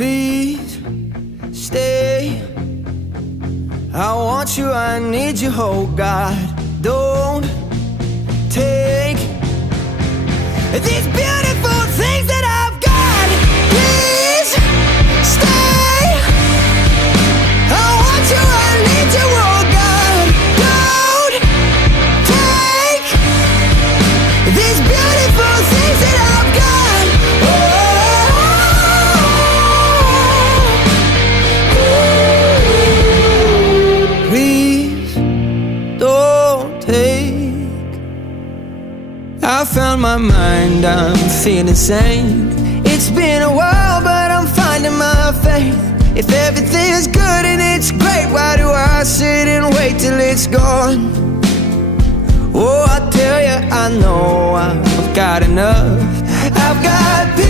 Please stay. I want you, I need you, oh God. Don't take these beautiful things that I've got. Please stay. I want you, I need you, oh God. Don't take these beautiful things that I've got. Please don't take. I found my mind, I'm feeling sane. It's been a while, but I'm finding my faith. If everything is good and it's great, why do I sit and wait till it's gone? Oh, I tell you, I know I've got enough. I've got peace.